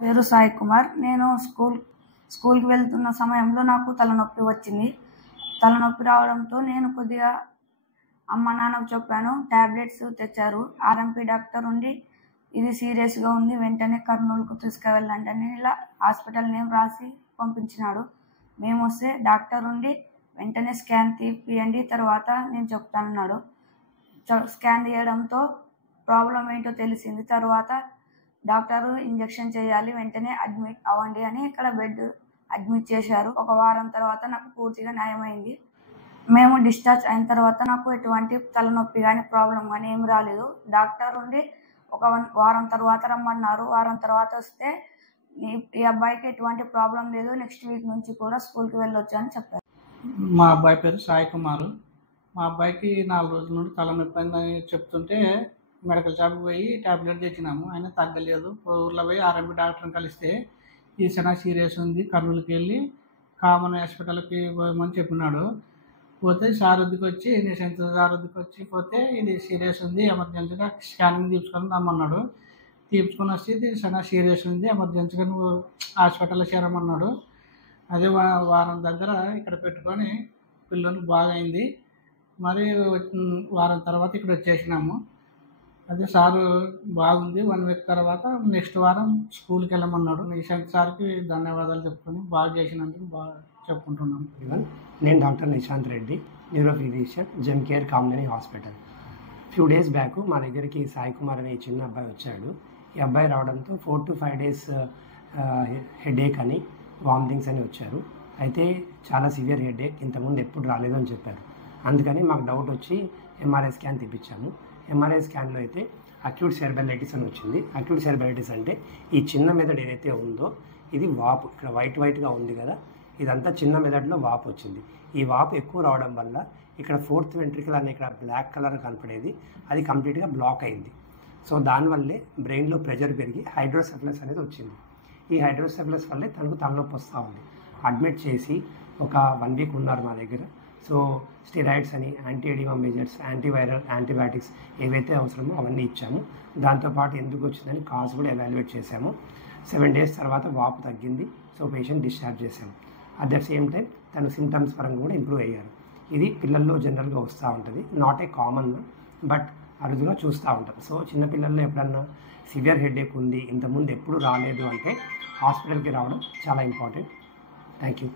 పేరు సాయి కుమార్. నేను స్కూల్కి వెళ్తున్న సమయంలో నాకు తలనొప్పి వచ్చింది. తలనొప్పి రావడంతో నేను కొద్దిగా అమ్మ నాన్నకు చెప్పాను. టాబ్లెట్స్ తెచ్చారు. ఆర్ఎంపీ డాక్టర్ ఉండి ఇది సీరియస్గా ఉంది, వెంటనే కర్నూలుకు తీసుకువెళ్ళండి అని ఇలా హాస్పిటల్ నేమ్ రాసి పంపించినాడు. మేము వస్తే డాక్టర్ ఉండి వెంటనే స్కాన్ తీపియండి, తర్వాత నేను చెప్తానన్నాడు. స్కాన్ తీయడంతో ప్రాబ్లం ఏంటో తెలిసింది. తర్వాత డాక్టరు ఇంజెక్షన్ చేయాలి, వెంటనే అడ్మిట్ అవ్వండి అని ఇక్కడ అడ్మిట్ చేశారు. ఒక వారం తర్వాత నాకు పూర్తిగా నయమైంది. మేము డిశ్చార్జ్ అయిన తర్వాత నాకు ఎటువంటి తలనొప్పి కానీ ప్రాబ్లం కానీ ఏమి రాలేదు. డాక్టర్ ఉండి ఒక వారం తర్వాత రమ్మన్నారు. వారం తర్వాత వస్తే ఈ అబ్బాయికి ఎటువంటి ప్రాబ్లం లేదు, నెక్స్ట్ వీక్ నుంచి కూడా స్కూల్కి వెళ్ళొచ్చు అని చెప్పారు. మా అబ్బాయి పేరు సాయి కుమార్. మా అబ్బాయికి 4 రోజుల నుండి తలనొప్పి అయిందని చెప్తుంటే మెడికల్ షాప్కి పోయి ట్యాబ్లెట్ తెచ్చినాము. అయినా తగ్గలేదు. ఊర్లో పోయి ఆర్ఎంపీ డాక్టర్ని కలిస్తే ఈ చాలా సీరియస్ ఉంది, కర్నూలుకి వెళ్ళి కామన్ హాస్పిటల్కి పోయమని చెప్పినాడు. పోతే సారథికి వచ్చి పోతే ఇది సీరియస్ ఉంది, ఎమర్జెన్సీగా స్కానింగ్ తీసుకొని రమ్మన్నాడు. తీసుకొని వస్తే ఇది చాలా సీరియస్ ఉంది, ఎమర్జెన్సీగా నువ్వు హాస్పిటల్లో చేరమన్నాడు. అదే వారం దగ్గర ఇక్కడ పెట్టుకొని పిల్లలు బాగా అయింది. మరి వారం తర్వాత ఇక్కడ వచ్చేసినాము. అదే సారు బాగుంది. 1 వీక్ తర్వాత నెక్స్ట్ వారం స్కూల్కి వెళ్ళమన్నాడు. నిశాంత్ సార్కి ధన్యవాదాలు చెప్పుకొని బాగా చేసినందుకు బాగా చెప్పుకుంటున్నాను. నేను doctor Nishant Reddy, neuro physician, gem care Kamineni hospital. Few days back మా దగ్గరికి సాయి కుమార్ అనే చిన్న అబ్బాయి వచ్చాడు. ఈ అబ్బాయి రావడంతో 4 to 5 days హెడేక్ అని, వామిటింగ్స్ అని వచ్చారు. అయితే చాలా సివియర్ హెడేక్, ఇంతకుముందు ఎప్పుడు రాలేదు అని చెప్పారు. అందుకని మాకు డౌట్ వచ్చి ఎంఆర్ఐ స్కాన్ తెప్పించాము. ఎంఆర్ఐ స్కాన్లో అయితే అక్యూట్ సెరెబ్రలైటిస్ అని వచ్చింది. అక్యూట్ సెరెబ్రలైటిస్ అంటే ఈ చిన్న మెదడు ఏదైతే ఉందో ఇది వాపు, ఇక్కడ వైట్గా ఉంది కదా, ఇదంతా చిన్న మెదడులో వాపు వచ్చింది. ఈ వాపు ఎక్కువ రావడం వల్ల ఇక్కడ 4th ventricle అనే ఇక్కడ బ్లాక్ కలర్ కనపడేది, అది కంప్లీట్గా బ్లాక్ అయింది. సో దానివల్లే బ్రెయిన్లో ప్రెషర్ పెరిగి హైడ్రోసెఫలస్ అనేది వచ్చింది. ఈ హైడ్రోసెఫలస్ వల్లే తనకు తలనొప్పి వస్తూ ఉంది. అడ్మిట్ చేసి ఒక 1 week ఉన్నారు మా దగ్గర. సో స్టెరాయిడ్స్ అని, anti oedema measures, antiviral, antibiotics ఏవైతే అవసరమో అవన్నీ ఇచ్చాము. దాంతోపాటు ఎందుకు వచ్చిందని కాజ్ కూడా ఎవాల్యుయేట్ చేశాము. 7 days తర్వాత వాపు తగ్గింది. సో పేషెంట్ డిశ్చార్జ్ చేశాము. అట్ ద సేమ్ టైం తను సిమ్టమ్స్ పరంగా కూడా ఇంప్రూవ్ అయ్యారు. ఇది పిల్లల్లో జనరల్గా వస్తూ ఉంటుంది, నాట్ ఏ కామన్ బట్ అరుదుగా చూస్తూ ఉంటాం. సో చిన్నపిల్లల్లో ఎప్పుడన్నా సివియర్ హెడేక్ ఉంది, ఇంతకుముందు ఎప్పుడు రాలేదు అంటే హాస్పిటల్కి రావడం చాలా ఇంపార్టెంట్. Thank you.